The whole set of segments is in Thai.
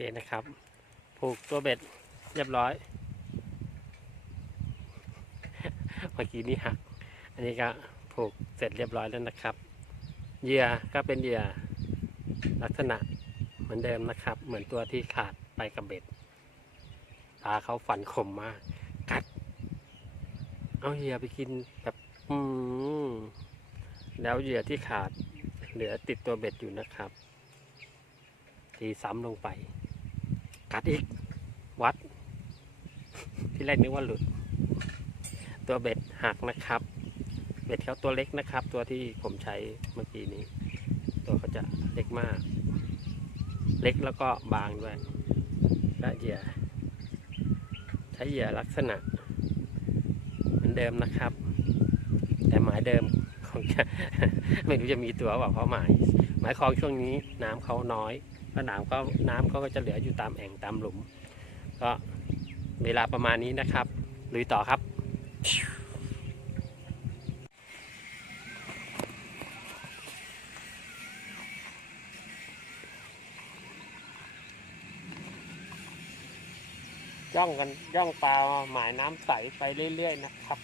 เคนะครับ ผูกตัวเบ็ดเรียบร้อย เมื่อกี้นี่หัก อันนี้ก็ผูกเสร็จเรียบร้อยแล้วนะครับ เหยื่อก็เป็นเหยื่อลักษณะเหมือนเดิมนะครับ เหมือนตัวที่ขาดไปกับเบ็ดปลาเขาฝันคมมาก กัด เอาเหยื่อไปกินแบบอืมแล้วเหยื่อที่ขาดเหลือติดตัวเบ็ดอยู่นะครับ ทีซ้ำลงไป กัดอีก วัด ที่แรกนึกว่าหลุด ตัวเบ็ดหักนะครับ เบ็ดเขาตัวเล็กนะครับ ตัวที่ผมใช้เมื่อกี้นี้ ตัวเขาจะเล็กมาก เล็กแล้วก็บางด้วยและเหยื่อใช้เหยื่อลักษณะ เหมือนเดิมนะครับ แต่หมายเดิมคงจะไม่รู้จะมีตัวเปล่าเพราะหมาย หมายคลองช่วงนี้น้ำเขาน้อย เพราะน้ำก็น้ำเขาก็จะเหลืออยู่ตามแอ่งตามหลุม ก็เวลาประมาณนี้นะครับลุยต่อครับ ย่องกันย่องปลาหมายน้ำใสไปเรื่อยๆนะครับ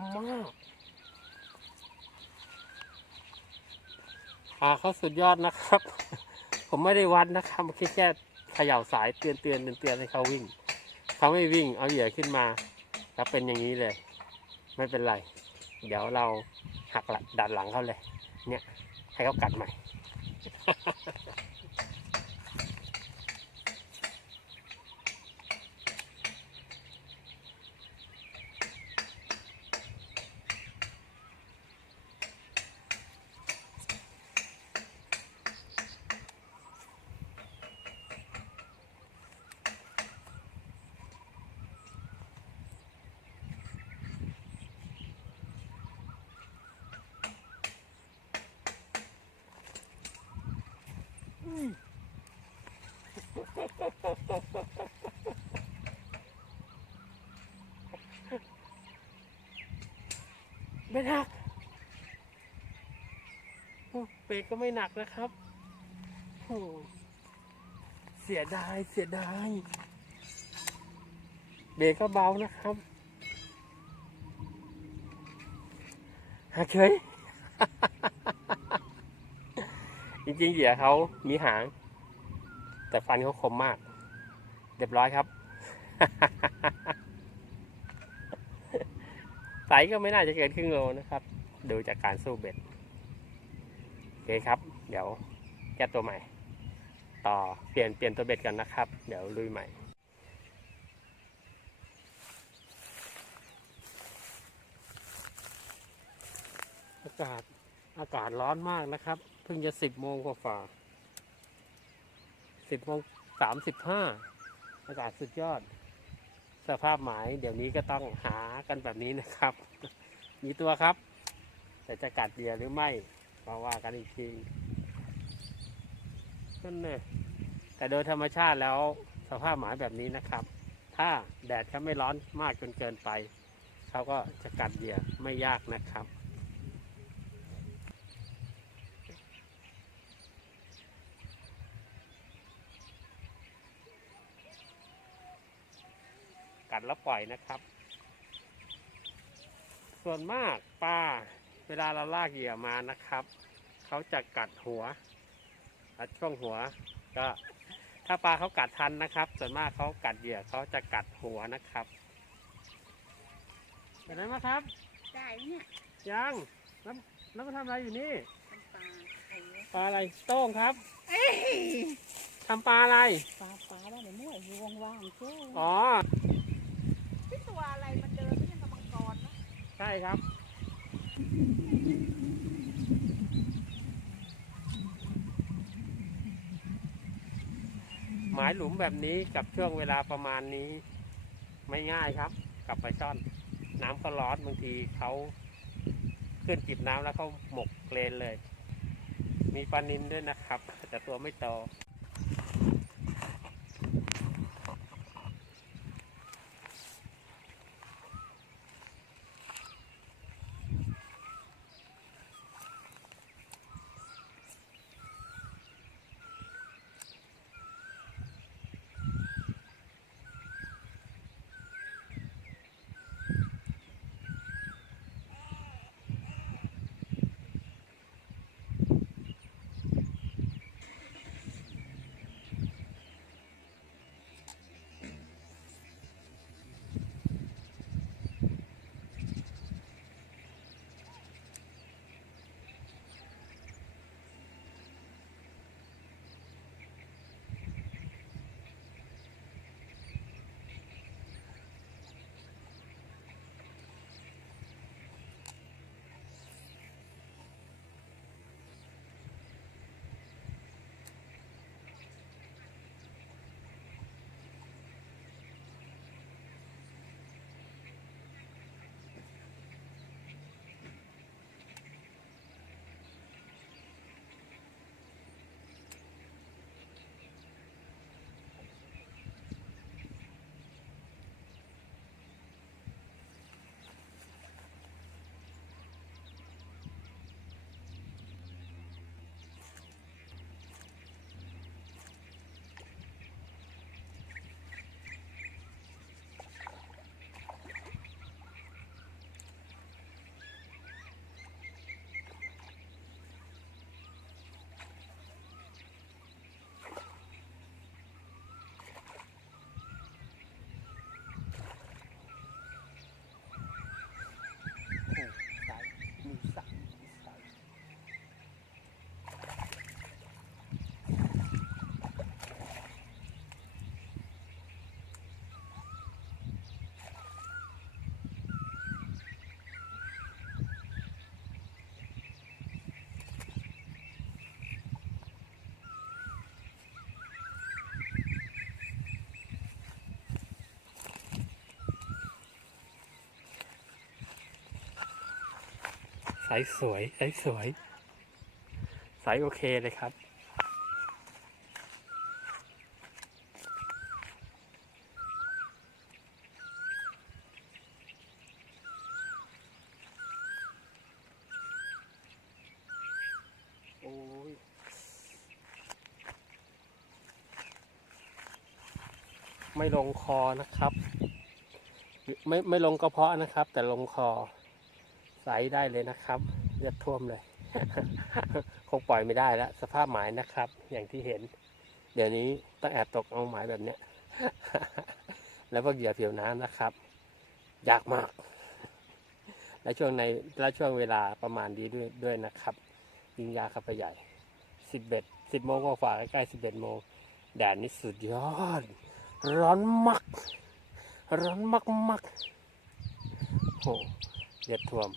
มมากปาเขาสุดยอดนะครับ ผมไม่ได้วัดนะครับแค่แค่เขย่าสายเตือนเตือนเตือนเตือนให้เขาวิ่ง เขาไม่วิ่งเอาเหยื่อขึ้นมา แล้วเป็นอย่างนี้เลย ไม่เป็นไร เดี๋ยวเราหักหลัดันหลังเขาเลย เนี่ย ให้เขากัดใหม่ ไม่หนักเบรกก็ไม่หนักนะครับโอ้เสียดายเสียดาย เบรกก็เบานะครับหักเฉยจริงๆเหยื่อเขามีหาง แต่ฟันเขาคมมาก เรียบร้อยครับ ไซส์ก็ไม่น่าจะเกินครึ่งโลนะครับ ดูจากการสู้เบ็ด โอเคครับ เดี๋ยวแก้ตัวใหม่ ต่อเปลี่ยนเปลี่ยนตัวเบ็ดกันนะครับ เดี๋ยวลุยใหม่อากาศอากาศร้อนมากนะครับ เพิ่งจะสิบโมงกว่าสิบโมงสามสิบห้า อากาศสุดยอด สภาพหมายเดี๋ยวนี้ก็ต้องหากันแบบนี้นะครับ มีตัวครับ แต่จะกัดเหยื่อหรือไม่ก็ว่ากันอีกทีนั่นเนี่ยแต่โดยธรรมชาติแล้วสภาพหมายแบบนี้นะครับ ถ้าแดดเขาไม่ร้อนมากจนเกินไป เขาก็จะกัดเหยื่อไม่ยากนะครับ กัดแล้วปล่อยนะครับ ส่วนมากปลาเวลาเราลากเหยื่อมานะครับ เขาจะกัดหัวกัดช่วงหัว ก็ถ้าปลาเขากัดทันนะครับ ส่วนมากเขากัดเหยื่อเขาจะกัดหัวนะครับเห็นไหมมาครับได้เนี่ยยังแล้วแล้วมาทำอะไรอยู่นี่เป็นปลาไข่เนี่ยปลาอะไรโต้งครับเอ้ยทำปลาอะไร ปลาปลาบ้านไหนมั่วอยู่ว่างๆเจ้อ๋อที่ ตัวอะไรมันเดินไม่ยังกับมังกรนะใช่ครับ หมายหลุมแบบนี้กับช่วงเวลาประมาณนี้ ไม่ง่ายครับกับปลาช่อน น้ำเขาร้อนบางทีเขาขึ้นจิบน้ำแล้วเขาหมกเกลนเลย มีปลานินด้วยนะครับ แต่ตัวไม่โต ใสสวยใสสวยใสโอเคเลยครับ โอ้ยไม่ลงคอนะครับ ไม่ไม่ลงกระเพาะนะครับ แต่ลงคอ ใสได้เลยนะครับเลือดท่วมเลย คงปล่อยไม่ได้แล้วสภาพหมายนะครับ อย่างที่เห็น เดี๋ยวนี้ต้องแอบตกเอาหมายแบบเนี้ย แล้วพวกเหยื่อผิวน้ำนะครับยากมาก และช่วงในและช่วงเวลาประมาณนี้ด้วยด้วยนะครับ ยิงยาข้าไปใหญ่สิบเอ็ดสิบโมงกว่าใกล้สิบเอ็ดโมงแดดนี่สุดยอด ร้อนมาก ร้อนมากมากๆโห เลือดท่วม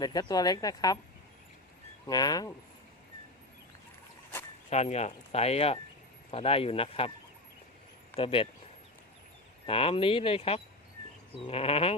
เบ็ดก็ตัวเล็กนะครับง้างชันก็ไซส์ก็พอได้อยู่นะครับ ตัวเบ็ดตามนี้เลยครับง้าง